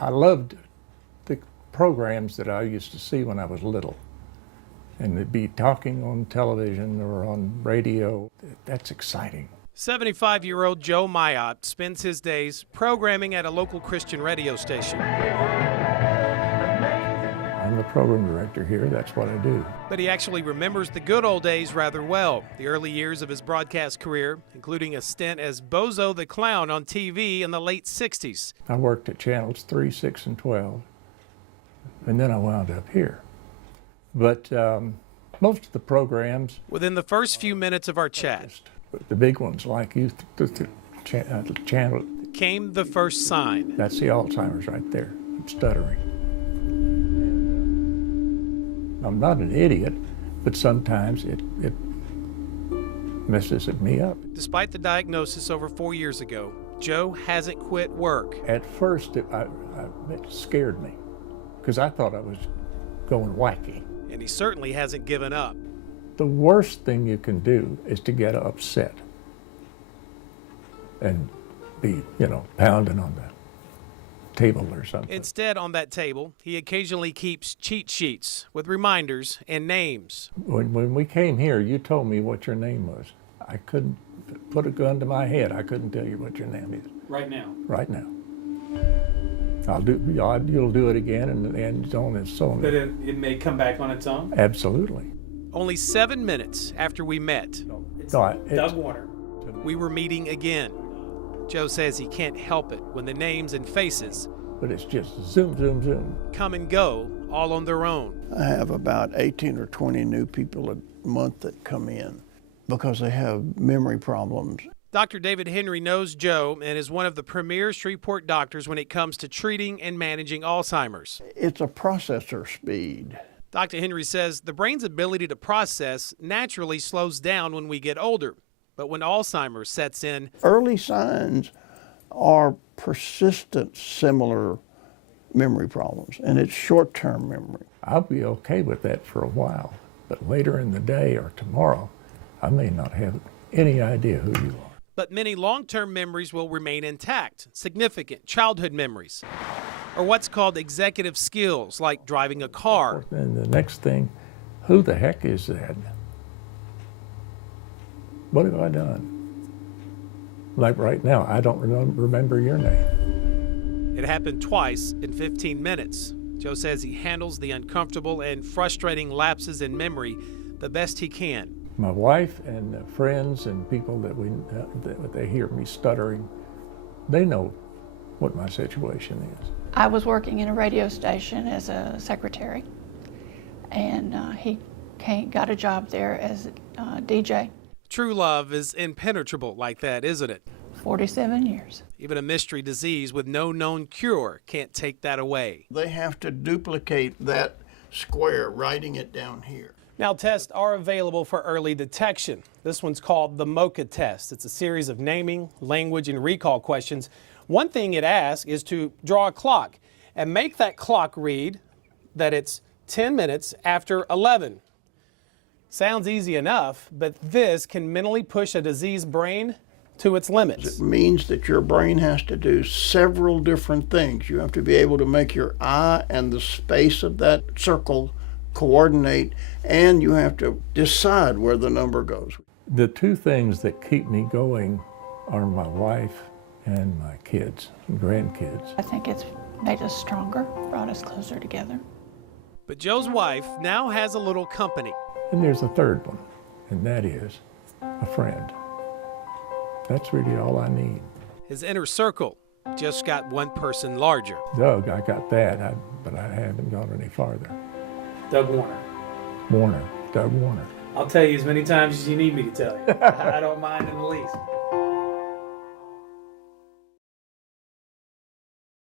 I loved the programs that I used to see when I was little. And they'd be talking on television or on radio. That's exciting. 75-year-old Joe Miot spends his days programming at a local Christian radio station. I'm the program director here. That's what I do. But he actually remembers the good old days rather well. The early years of his broadcast career, including a stint as Bozo the Clown on TV in the late 60s. I worked at channels 3, 6, and 12. And then I wound up here. But most of the programs... Within the first few minutes of our chat, the big ones like Youth Channel... came the first sign. That's the Alzheimer's right there. I'm stuttering. I'm not an idiot, but sometimes it messes me up. Despite the diagnosis over 4 years ago, Joe hasn't quit work. At first, it scared me because I thought I was going wacky. And he certainly hasn't given up. The worst thing you can do is to get upset and be, pounding on the table or something. Instead, on that table, he occasionally keeps cheat sheets with reminders and names. When we came here, you told me what your name was. I couldn't put a gun to my head. I couldn't tell you what your name is. Right now? Right now. You'll do it again and so on and so on. But it may come back on its own? Absolutely. Only 7 minutes after we met, Doug Warner, we were meeting again. Joe says he can't help it when the names and faces, but it's just zoom, zoom, zoom, come and go all on their own. I have about 18 or 20 new people a month that come in because they have memory problems. Dr. David Henry knows Joe and is one of the premier Shreveport doctors when it comes to treating and managing Alzheimer's. It's a processor speed. Dr. Henry says the brain's ability to process naturally slows down when we get older. But when Alzheimer's sets in, early signs are persistent, similar memory problems, and it's short-term memory. I'll be okay with that for a while, but later in the day or tomorrow, I may not have any idea who you are. But many long-term memories will remain intact, significant childhood memories, or what's called executive skills, like driving a car. And the next thing, who the heck is that? What have I done? Like right now, I don't remember your name. It happened twice in 15 minutes. Joe says he handles the uncomfortable and frustrating lapses in memory the best he can. My wife and friends and people that they hear me stuttering, they know what my situation is. I was working in a radio station as a secretary, and he got a job there as a DJ. True love is impenetrable like that, isn't it? 47 years. Even a mystery disease with no known cure can't take that away. They have to duplicate that square, writing it down here. Now, tests are available for early detection. This one's called the MOCA test. It's a series of naming, language, and recall questions. One thing it asks is to draw a clock and make that clock read that it's 10 minutes after 11. Sounds easy enough, but this can mentally push a diseased brain to its limits. It means that your brain has to do several different things. You have to be able to make your eye and the space of that circle coordinate, and you have to decide where the number goes. The two things that keep me going are my wife and my kids and grandkids. I think it's made us stronger, brought us closer together. But Joe's wife now has a little company. And there's a third one, and that is a friend. That's really all I need. His inner circle just got one person larger. Doug, I got that, but I haven't gone any farther. Doug Warner. Warner, Doug Warner. I'll tell you as many times as you need me to tell you. I don't mind in the least.